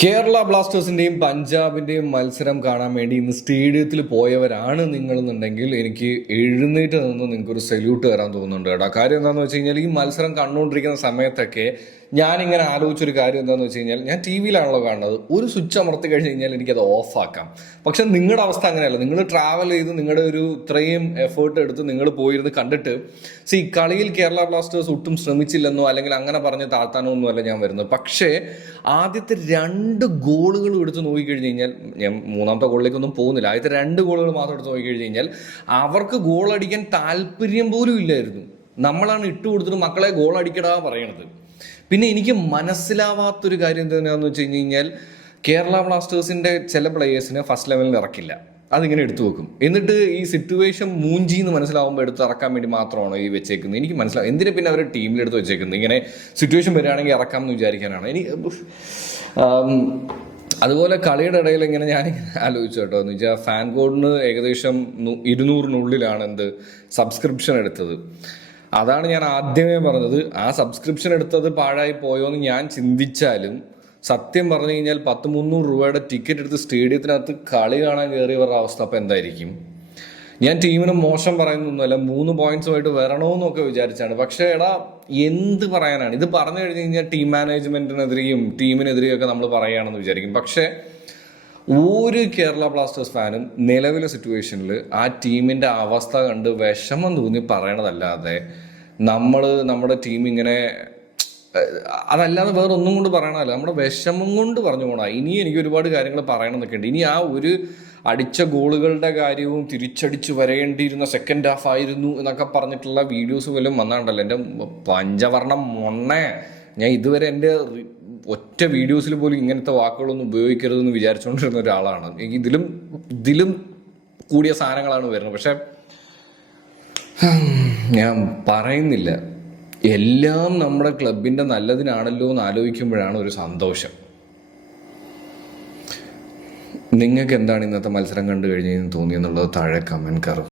കേരള ബ്ലാസ്റ്റേഴ്സിന്റെയും പഞ്ചാബിന്റെയും മത്സരം കാണാൻ വേണ്ടി ഇന്ന് സ്റ്റേഡിയത്തിൽ പോയവരാണ് നിങ്ങളെന്നുണ്ടെങ്കിൽ എനിക്ക് എഴുന്നേറ്റ് നിന്ന് നിങ്ങൾക്കൊരു സല്യൂട്ട് തരാൻ തോന്നുന്നുണ്ട് കേട്ടോ. കാര്യം എന്താണെന്ന് വെച്ച് കഴിഞ്ഞാൽ ഈ മത്സരം കണ്ടുകൊണ്ടിരിക്കുന്ന സമയത്തൊക്കെ ഞാനിങ്ങനെ ആലോചിച്ചൊരു കാര്യം എന്താണെന്ന് വെച്ച് കഴിഞ്ഞാൽ ഞാൻ ടി വിയിലാണല്ലോ കാണുന്നത്. ഒരു സ്വിച്ച് അമർത്തി കഴിഞ്ഞ് കഴിഞ്ഞാൽ എനിക്കത് ഓഫാക്കാം. പക്ഷെ നിങ്ങളുടെ അവസ്ഥ അങ്ങനെയല്ല. നിങ്ങൾ ട്രാവൽ ചെയ്ത് നിങ്ങളുടെ ഒരു ഇത്രയും എഫേർട്ട് എടുത്ത് നിങ്ങൾ പോയിരുന്ന് കണ്ടിട്ട് കളിയിൽ കേരള ബ്ലാസ്റ്റേഴ്സ് ഒട്ടും ശ്രമിച്ചില്ലെന്നോ അല്ലെങ്കിൽ അങ്ങനെ പറഞ്ഞ് താഴ്ത്താനോ ഒന്നുമല്ല ഞാൻ വരുന്നത്. പക്ഷേ ആദ്യത്തെ 2 ഗോളുകൾ എടുത്ത് നോക്കിക്കഴിഞ്ഞ് കഴിഞ്ഞാൽ, ഞാൻ മൂന്നാമത്തെ ഗോളിലേക്കൊന്നും പോകുന്നില്ല, ആദ്യത്തെ 2 ഗോളുകൾ മാത്രം എടുത്ത് നോക്കിക്കഴിഞ്ഞ് കഴിഞ്ഞാൽ അവർക്ക് ഗോൾ അടിക്കാൻ താല്പര്യം പോലും ഇല്ലായിരുന്നു. നമ്മളാണ് ഇട്ട് കൊടുത്തിട്ട് മക്കളെ ഗോൾ അടിക്കടാ പറയണത്. പിന്നെ എനിക്ക് മനസ്സിലാവാത്തൊരു കാര്യം എന്താണെന്ന് വെച്ച് കഴിഞ്ഞ് കഴിഞ്ഞാൽ കേരള ബ്ലാസ്റ്റേഴ്സിന്റെ ചില പ്ലേയേഴ്സിനെ ഫസ്റ്റ് ലെവലിൽ ഇറക്കില്ല, അതിങ്ങനെ എടുത്തു വെക്കും. എന്നിട്ട് ഈ സിറ്റുവേഷൻ മൂഞ്ചിന്ന് മനസ്സിലാവുമ്പോൾ എടുത്ത് ഇറക്കാൻ വേണ്ടി മാത്രമാണോ ഈ വെച്ചേക്കുന്നത്? എനിക്ക് മനസ്സിലാവും എന്തിനാ പിന്നെ അവർ ടീമിലെടുത്ത് വെച്ചേക്കുന്നത്. ഇങ്ങനെ സിറ്റുവേഷൻ വരികയാണെങ്കിൽ ഇറക്കാം എന്ന് വിചാരിക്കാനാണ്. അതുപോലെ കളിയുടെ ഇടയിൽ ഇങ്ങനെ ഞാനിങ്ങനെ ആലോചിച്ചു കേട്ടോ. എന്ന് വെച്ചാൽ ഫാൻ കോഡിന് ഏകദേശം 200-നുള്ളിലാണ് സബ്സ്ക്രിപ്ഷൻ എടുത്തത്. അതാണ് ഞാൻ ആദ്യമേ പറഞ്ഞത്. ആ സബ്സ്ക്രിപ്ഷൻ എടുത്തത് പാഴായി പോയോ എന്ന് ഞാൻ ചിന്തിച്ചാലും സത്യം പറഞ്ഞു കഴിഞ്ഞാൽ 100-300 രൂപയുടെ ടിക്കറ്റ് എടുത്ത് സ്റ്റേഡിയത്തിനകത്ത് കളി കാണാൻ കയറിയവരുടെ അവസ്ഥ അപ്പം എന്തായിരിക്കും? ഞാൻ ടീമിന് മോശം പറയുന്നൊന്നുമല്ല, 3 പോയിന്റ്സുമായിട്ട് വരണമെന്നൊക്കെ വിചാരിച്ചാണ്. പക്ഷേ എന്ത് പറയാനാണ്? ഇത് പറഞ്ഞു കഴിഞ്ഞ് കഴിഞ്ഞാൽ ടീം മാനേജ്മെന്റിനെതിരെയും ടീമിനെതിരെയും ഒക്കെ നമ്മൾ പറയുകയാണെന്ന് വിചാരിക്കും. പക്ഷേ ഒരു കേരള ബ്ലാസ്റ്റേഴ്സ് ഫാനും നിലവിലെ സിറ്റുവേഷനിൽ ആ ടീമിൻ്റെ അവസ്ഥ കണ്ട് വിഷമം തോന്നി പറയണതല്ലാതെ നമ്മുടെ ടീം ഇങ്ങനെ അതല്ലാതെ വേറെ ഒന്നും കൊണ്ട് പറയണതല്ല, നമ്മുടെ വിഷമം കൊണ്ട് പറഞ്ഞു പോകണം. ഇനി എനിക്ക് ഒരുപാട് കാര്യങ്ങൾ പറയണമെന്നൊക്കെ ഉണ്ട്. ഇനി ആ ഒരു അടിച്ച ഗോളുകളുടെ കാര്യവും തിരിച്ചടിച്ച് വരേണ്ടിയിരുന്ന സെക്കൻഡ് ഹാഫ് ആയിരുന്നു എന്നൊക്കെ പറഞ്ഞിട്ടുള്ള വീഡിയോസ് വല്ലതും വന്നാണ്ടല്ലോ. എൻ്റെ പഞ്ചവർണ്ണം മൊണ്ണേ, ഞാൻ ഇതുവരെ എൻ്റെ ഒറ്റ വീഡിയോസിൽ പോലും ഇങ്ങനത്തെ വാക്കുകളൊന്നും ഉപയോഗിക്കരുതെന്ന് വിചാരിച്ചുകൊണ്ടിരുന്ന ഒരാളാണ്. ഇതിലും കൂടിയ സാധനങ്ങളാണ് വരുന്നത്. പക്ഷെ ഞാൻ പറയുന്നില്ല, എല്ലാം നമ്മുടെ ക്ലബിൻ്റെ നല്ലതിനാണല്ലോ എന്ന് ആലോചിക്കുമ്പോഴാണ് ഒരു സന്തോഷം. നിങ്ങൾക്ക് എന്താണ് ഇന്നത്തെ മത്സരം കണ്ടു കഴിഞ്ഞെന്ന് തോന്നിയെന്നുള്ളത് താഴെ കമൻറ്റ് കയറും.